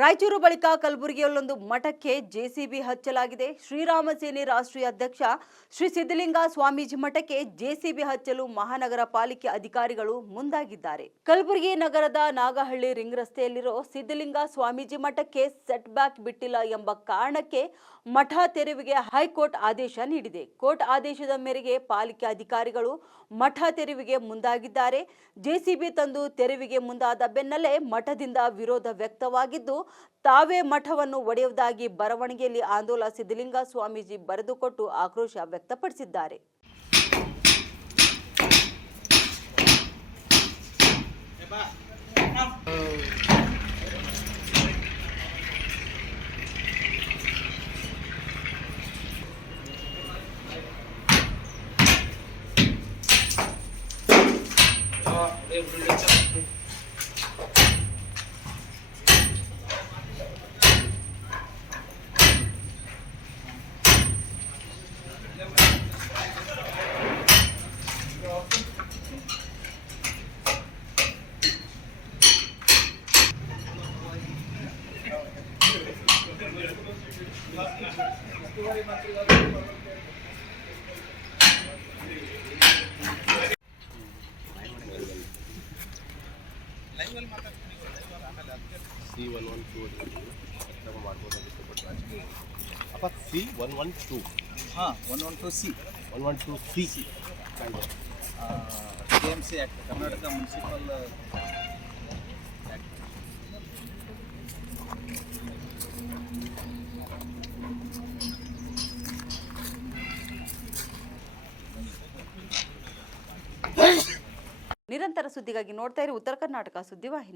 ರಾಯಚೂರು ಬಳಿಕ ಕಲಬುರಗಿಯಲ್ಲೊಂದು ಮಠಕ್ಕೆ ಜೆಸಿಬಿ ಹಚ್ಚಲಾಗಿದೆ. ಶ್ರೀರಾಮ ಸೇನೆ ರಾಷ್ಟ್ರೀಯ ಅಧ್ಯಕ್ಷ ಶ್ರೀ ಸಿದ್ಧಲಿಂಗ ಸ್ವಾಮೀಜಿ ಮಠಕ್ಕೆ ಜೆಸಿಬಿ ಹಚ್ಚಲು ಮಹಾನಗರ ಪಾಲಿಕೆ ಅಧಿಕಾರಿಗಳು ಮುಂದಾಗಿದ್ದಾರೆ. ಕಲಬುರಗಿ ನಗರದ ನಾಗಹಳ್ಳಿ ರಿಂಗ್ ರಸ್ತೆಯಲ್ಲಿರೋ ಸಿದ್ಧಲಿಂಗ ಸ್ವಾಮೀಜಿ ಮಠಕ್ಕೆ ಸೆಟ್ ಬ್ಯಾಕ್ ಬಿಟ್ಟಿಲ್ಲ ಎಂಬ ಕಾರಣಕ್ಕೆ ಮಠ ತೆರವಿಗೆ ಹೈಕೋರ್ಟ್ ಆದೇಶ ನೀಡಿದೆ. ಕೋರ್ಟ್ ಆದೇಶದ ಮೇರೆಗೆ ಪಾಲಿಕೆ ಅಧಿಕಾರಿಗಳು ಮಠ ತೆರವಿಗೆ ಮುಂದಾಗಿದ್ದಾರೆ. ಜೆಸಿಬಿ ತಂದು ತೆರವಿಗೆ ಮುಂದಾದ ಬೆನ್ನಲ್ಲೇ ಮಠದಿಂದ ವಿರೋಧ ವ್ಯಕ್ತವಾಗಿದ್ದು, ತಾವೇ ಮಠವನ್ನು ಒಡೆಯುವುದಾಗಿ ಬರವಣಿಗೆಯಲ್ಲಿ ಆಂದೋಲ ಸಿದ್ಧಲಿಂಗ ಸ್ವಾಮೀಜಿ ಬರೆದುಕೊಟ್ಟು ಆಕ್ರೋಶ ವ್ಯಕ್ತಪಡಿಸಿದ್ದಾರೆ. C112 हाँ 112C KMC Act Karnataka municipal ನಿರಂತರ ಸುದ್ದಿಗಾಗಿ ನೋಡ್ತಾ ಇರಿ ಉತ್ತರ ಕರ್ನಾಟಕ ಸುದ್ದಿವಾಹಿನಿ.